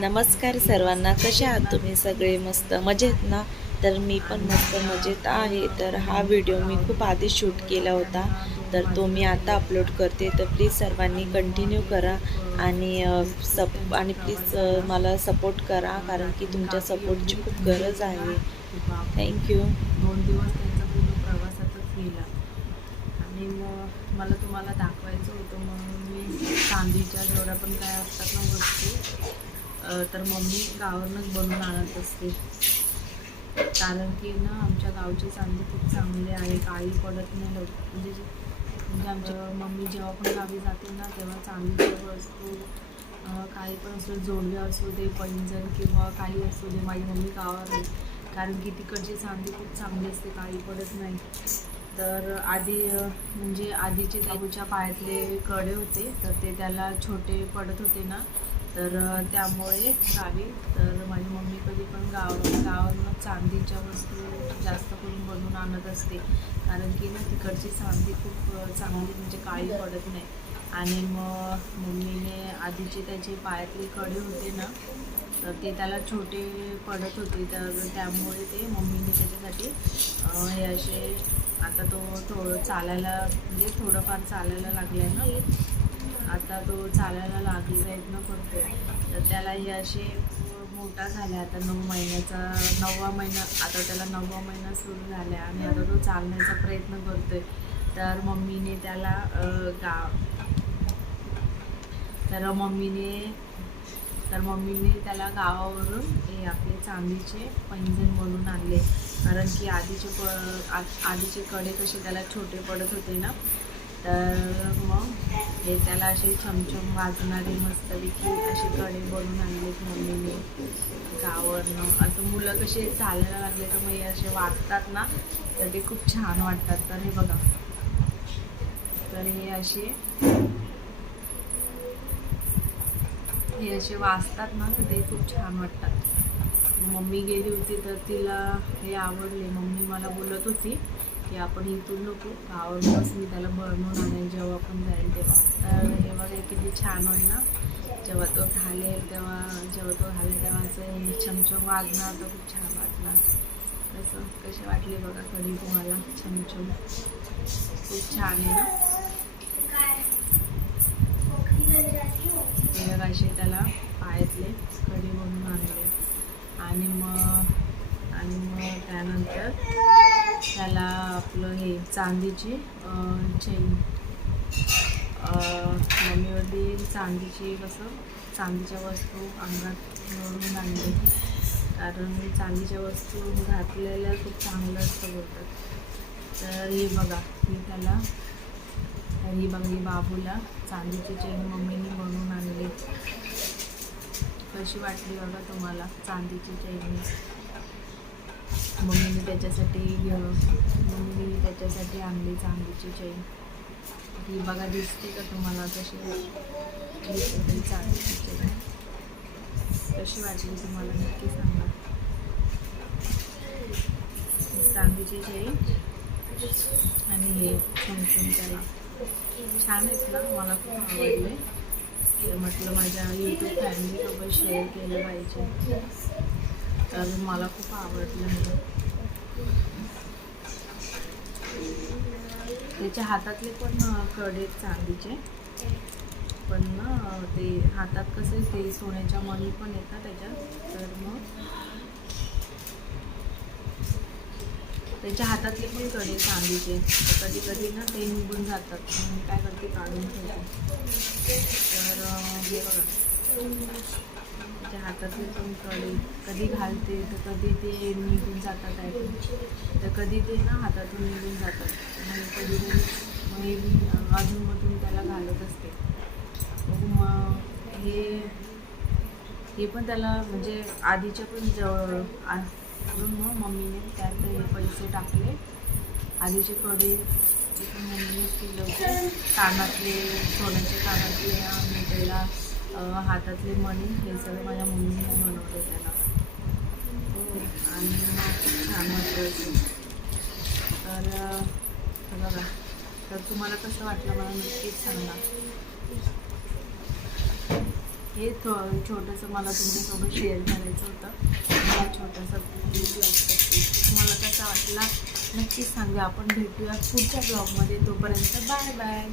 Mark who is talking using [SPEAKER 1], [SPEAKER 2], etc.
[SPEAKER 1] नमस्कार सर्वांना कसे आहात तुम्ही सगळे? मस्त मजेत ना? तर मी पण मस्त मजेत आहे. तर हा व्हिडिओ मी खूप आधी शूट केला होता. तर तो मी आता अपलोड करते. तर प्लीज सर्वांनी कंटिन्यू करा आणि सप आणि प्लीज मला सपोर्ट करा कारण की तुमच्या सपोर्टची खूप गरज आहे. थँक्यू
[SPEAKER 2] दोन दिवस त्यांचा पूर्ण प्रवासातच गेला. आणि मग मला तुम्हाला दाखवायचं होतं म्हणून मी चांदीच्या जेवढ्या पण काय असतात ना वस्तू तर मम्मी गावावरूनच बनवून आणत असते. कारण की ना आमच्या गावची चांदी खूप चांगली आहे काळी पडत नाही लवकर. म्हणजे म्हणजे आमच्या मम्मी जेव्हा पण गावी जाते ना तेव्हा चांगली असतो काही पण असो जोडवे असू दे पैंजण किंवा काही असू दे माझी मम्मी गावावर आहे. कारण की तिकडची चांदी खूप चांगली असते काही पडत नाही. तर आधी म्हणजे आधीचे बाबूच्या पायातले कडे होते तर ते त्याला छोटे पडत होते ना तर त्यामुळे गावी तर माझी मम्मी कधी पण गाव गावांना चांदीच्या वस्तू जास्त करून बनवून आणत असते. कारण की ना तिकडची चांदी खूप चांगली म्हणजे काळी पडत नाही. आणि मग मम्मीने आधीचे त्याचे पायातले कडे होते ना तर ते त्याला छोटे पडत होते. तर त्यामुळे ते मम्मीने त्याच्यासाठी हे असे आता तो थोडं चालायला म्हणजे थोडंफार चालायला लागलाय ना. आता तो चालायला लागले प्रयत्न करतो तर त्याला हे असे मोठा झाला आता नऊ महिन्याचा नववा महिना आता त्याला नववा महिना सुरू झाला आणि आता तो चालण्याचा प्रयत्न करतोय. तर मम्मीने त्याला गाव तर मम्मीने तर मम्मीने त्याला गावावरून हे आपले चांदीचे पैंजण बनवून आणले. कारण की आधीचे प आधीचे कडे कसे त्याला छोटे पडत होते ना तर मग हे त्याला असे छमछम वाजणारे मस्तपैकी असे कडे बनवून आणलेत मम्मीने. गावरनं. असं मुलं कसे चालायला लागले तर मग हे असे वाजतात ना तर ते खूप छान वाटतात. तर हे बघा. तर हे असे हे असे वाचतात ना तर ते खूप छान वाटतात. मम्मी गेली होती तर तिला हे आवडले. मम्मी मला बोलत होती की आपण इथून नको. गावावरूनच मी त्याला बनवून आणेल जेव्हा आपण जाईल तेव्हा. तर हे बघा हे किती छान होईल ना? जेव्हा तो घालेल तेव्हा जेव्हा तो घालेल तेव्हा असं हे छमछम वाजणार तर खूप छान वाटणार तसं कसे वाटले बघा कधी तुम्हाला? छमछम खूप छान आहे ना? असे त्याला पायातले कडी बनवून आणले आणि मग आणि मग त्यानंतर त्याला आपलं हे चांदीची चेन मम्मीवरती चांदीची कसं चांदीच्या वस्तू अंगात मिळवून आणले. कारण चांदीच्या वस्तू घातलेल्या खूप चांगलं असतं बोलतात. तर हे बघा मी त्याला ही बघा बाबूला चांदीची चेन मम्मीने बनवून आणली. कशी वाटली बघा तुम्हाला चांदीची चेन मम्मीने त्याच्यासाठी मग मम्मीने त्याच्यासाठी आणली चांदीची चेन. ही बघा दिसते का तुम्हाला कशी? दिसते ती चांदीची चेन कशी वाटली तुम्हाला? नक्की सांगा. चांदीची चेन आणि हे छमछम त्याला छान आहेत ना? मला खूप आवडले. तर म्हटलं माझ्या यूट्यूब फॅमिलीसोबत शेअर केलं पाहिजे. तर मला खूप आवडलं त्याच्या हातातले पण कडे चांदीचे. पण ना ते हातात कसे ते सोन्याच्या मणी पण आहेत ना त्याच्यात. तर मग त्याच्या हातातले पण कडे चांदीचे. तर कधी कधी ना ते निघून जातात. मग काय करते काढून ठेवते. तर हे बघा. त्याच्या हातातले पण कडे कधी घालते तर कधी ते निघून जातात आहे तर कधी ते ना हातातून निघून जातात. मग कधी मग हे मी त्याला घालत असते. मग हे हे पण त्याला म्हणजे आधीच्या पण जवळ मग मम्मीने त्यात हे पैसे टाकले. आधीचे कडे ते पण केले होते. कानातले सोन्याचे कानातले आणि हातातले मणी हे सगळं माझ्या मम्मीने बनवलं त्याला. हो आणि छान वाटलं तर बघा. तर तुम्हाला कसं वाटलं मला नक्कीच सांगा. हे थो छोटंसं मला तुमच्यासोबत शेअर करायचं होतं. मला छोटासा तुम्हाला कसा वाटला नक्कीच सांगा. आपण भेटूया पुढच्या ब्लॉगमध्ये तोपर्यंत बाय बाय